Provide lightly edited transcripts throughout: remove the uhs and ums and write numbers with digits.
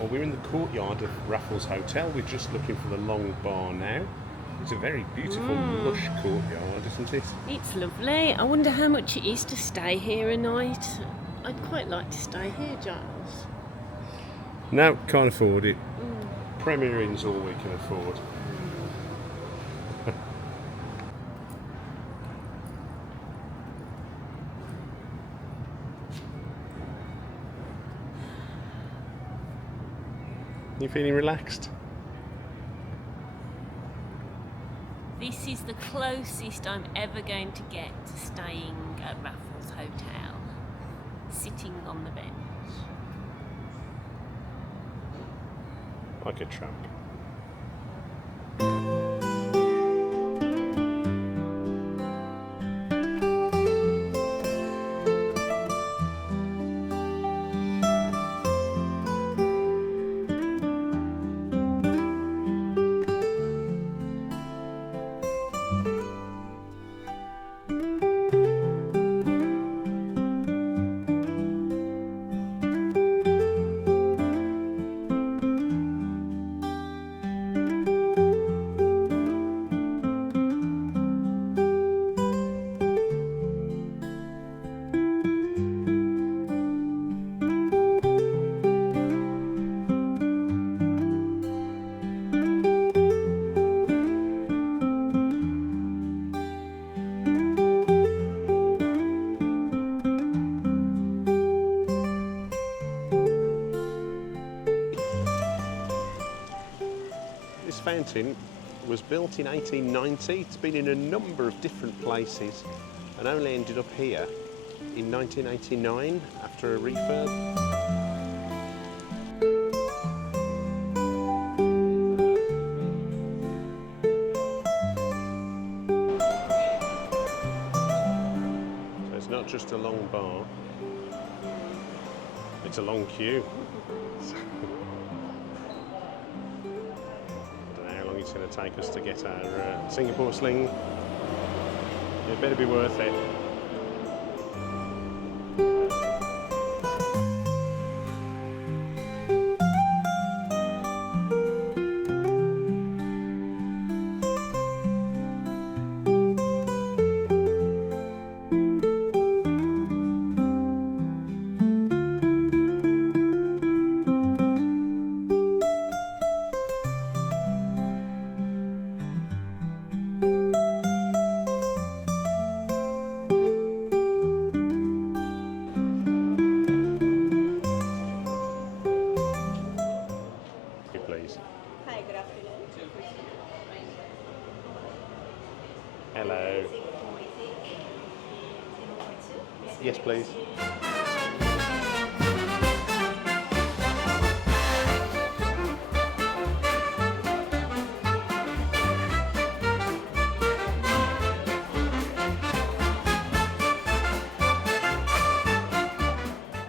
Well, we're in the courtyard of Raffles Hotel. We're just looking for the Long Bar now. It's a very beautiful, lush courtyard, isn't it? It's lovely. I wonder how much it is to stay here a night. I'd quite like to stay here, Giles. No, can't afford it. Premier Inn's all we can afford. You feeling relaxed? This is the closest I'm ever going to get to staying at Raffles Hotel, sitting on the bench. Like a tramp. This fountain was built in 1890. It's been in a number of different places and only ended up here in 1989 after a refurb. So it's not just a long bar, it's a long queue. It's going to take us to get our Singapore Sling. It better be worth it. Hi, good afternoon. Hello. Yes, please.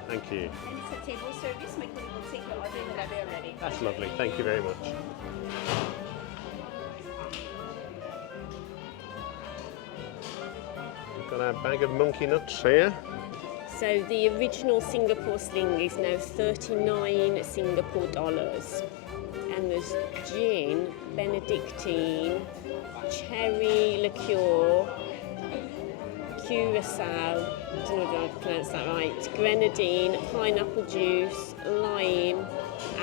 Thank you. And it's a table service. My colleague will take your order whenever you're ready. That's lovely. Thank you very much. We've got our bag of monkey nuts here. So the original Singapore Sling is now 39 Singapore dollars. And there's gin, Benedictine, cherry liqueur, curacao, I don't know if I pronounced that right, grenadine, pineapple juice, lime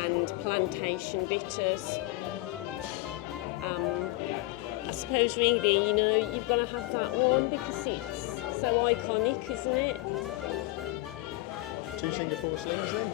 and plantation bitters. I suppose really, you know, you've got to have that one because it's so iconic, isn't it? 2 Singapore Slings then?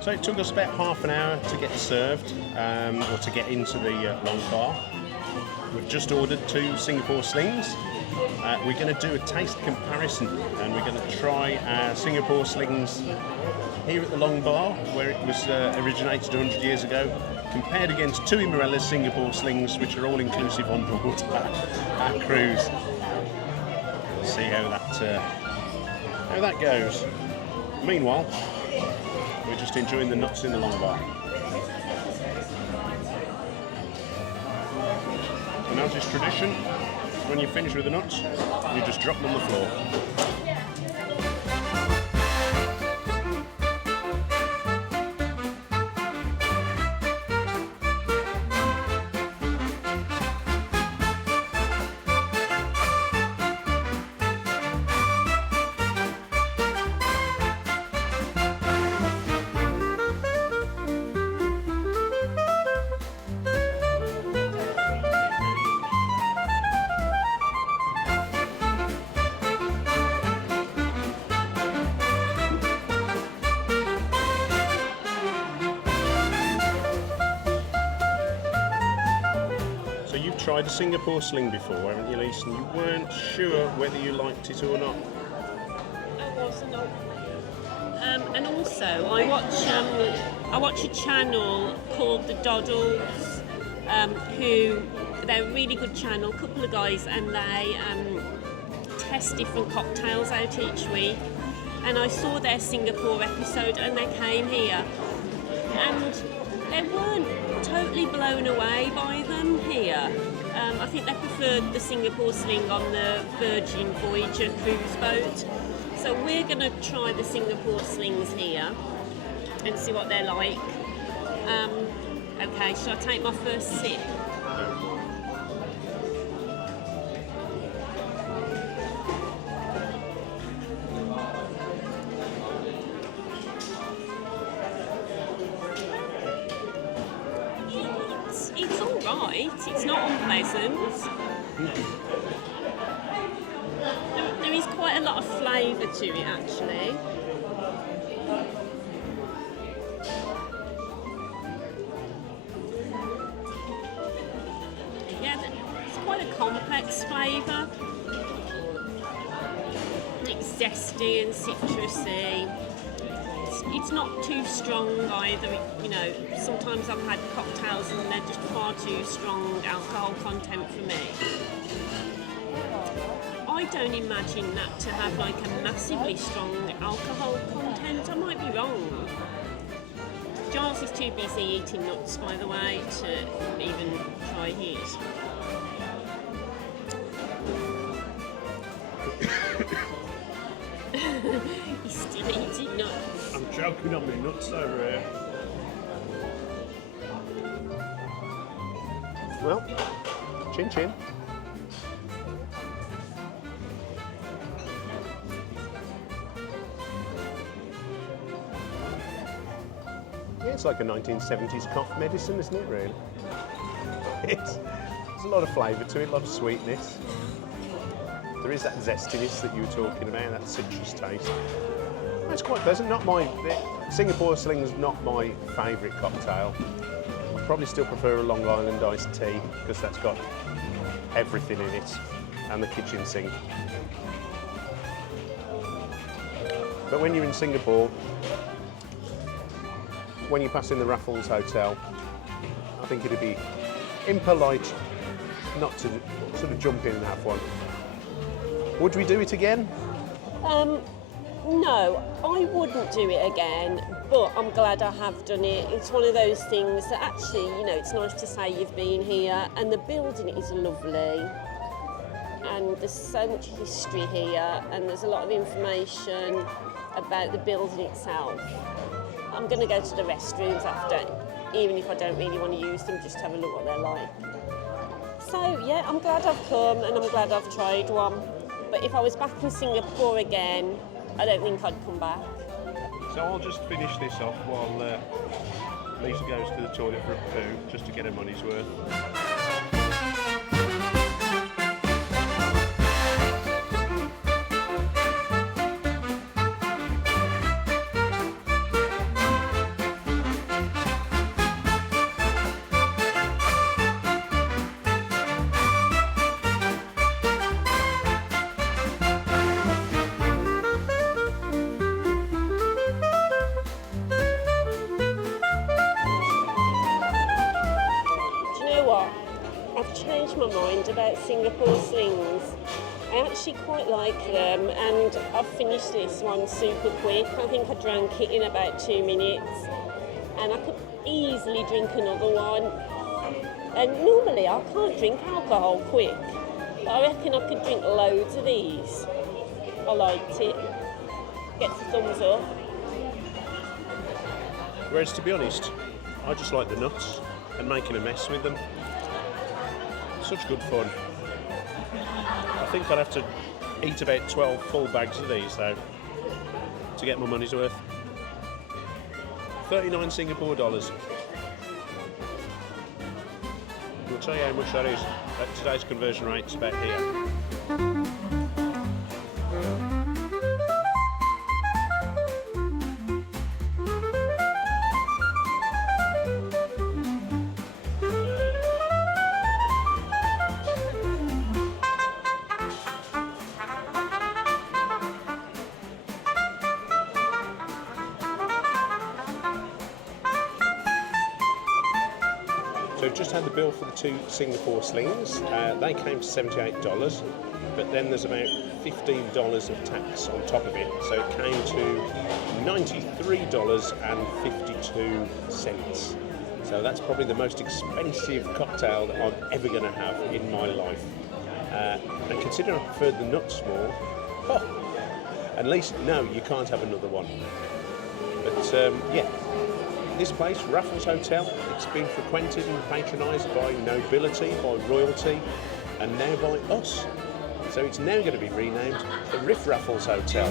So it took us about half an hour to get served, or to get into the Long Bar. We've just ordered 2 Singapore Slings. We're going to do a taste comparison and we're going to try our Singapore Slings here at the Long Bar, where it was originated 100 years ago, compared against TUI Morella's Singapore Slings, which are all inclusive on board our cruise. See how that goes. Meanwhile, we're just enjoying the nuts in the Long Bar. And as is tradition, when you finish with the nuts, you just drop them on the floor. Tried a Singapore Sling before, haven't you, Lisa? And you weren't sure whether you liked it or not. I wasn't. And also, I watch a channel called the Doddles, who they're a really good channel, a couple of guys, and they test different cocktails out each week. And I saw their Singapore episode, and they came here, and they weren't totally blown away by them here. I think they preferred the Singapore Sling on the Virgin Voyager cruise boat. So we're going to try the Singapore Slings here and see what they're like. Okay, shall I take my first sip? It's all right. It's not unpleasant. There is quite a lot of flavour to it, actually. Yeah, it's quite a complex flavour. It's zesty and citrusy. It's not too strong either. You know, sometimes I've had cocktails and they're just far too strong alcohol content for me. I don't imagine that to have like a massively strong alcohol content. I might be wrong. Giles is too busy eating nuts, by the way, to even try his. He's still eating nuts. I'm choking on my nuts over here. Well, chin chin. Yeah, it's like a 1970s cough medicine, isn't it, really? There's a lot of flavour to it, a lot of sweetness. There is that zestiness that you were talking about, that citrus taste. It's quite pleasant. Singapore Sling is not my favourite cocktail. I probably still prefer a Long Island iced tea because that's got everything in it and the kitchen sink. But when you're in Singapore, when you pass in the Raffles Hotel, I think it'd be impolite not to sort of jump in and have one. Would we do it again? No, I wouldn't do it again, but I'm glad I have done it. It's one of those things that actually, you know, it's nice to say you've been here, and the building is lovely, and there's so much history here, and there's a lot of information about the building itself. I'm going to go to the restrooms after, even if I don't really want to use them, just to have a look what they're like. So yeah, I'm glad I've come, and I'm glad I've tried one. But if I was back in Singapore again, I don't think I'd come back. So I'll just finish this off while Lisa goes to the toilet for a poo, just to get her money's worth. changed my mind about Singapore Slings. I actually quite like them, and I've finished this one super quick. I think I drank it in about 2 minutes, and I could easily drink another one. And normally I can't drink alcohol quick, but I reckon I could drink loads of these. I liked it. Gets a thumbs up. Whereas, to be honest, I just like the nuts and making a mess with them. Such good fun. I think I'd have to eat about 12 full bags of these though to get my money's worth. 39 Singapore dollars. We'll tell you how much that is at today's conversion rate. It's about here. So we've just had the bill for the 2 Singapore Slings. They came to $78, but then there's about $15 of tax on top of it. So it came to $93.52. So that's probably the most expensive cocktail that I'm ever going to have in my life. And considering I preferred the nuts more, at least no, you can't have another one. But yeah. This place, Raffles Hotel, it's been frequented and patronised by nobility, by royalty, and now by us. So it's now going to be renamed the Raffles Hotel.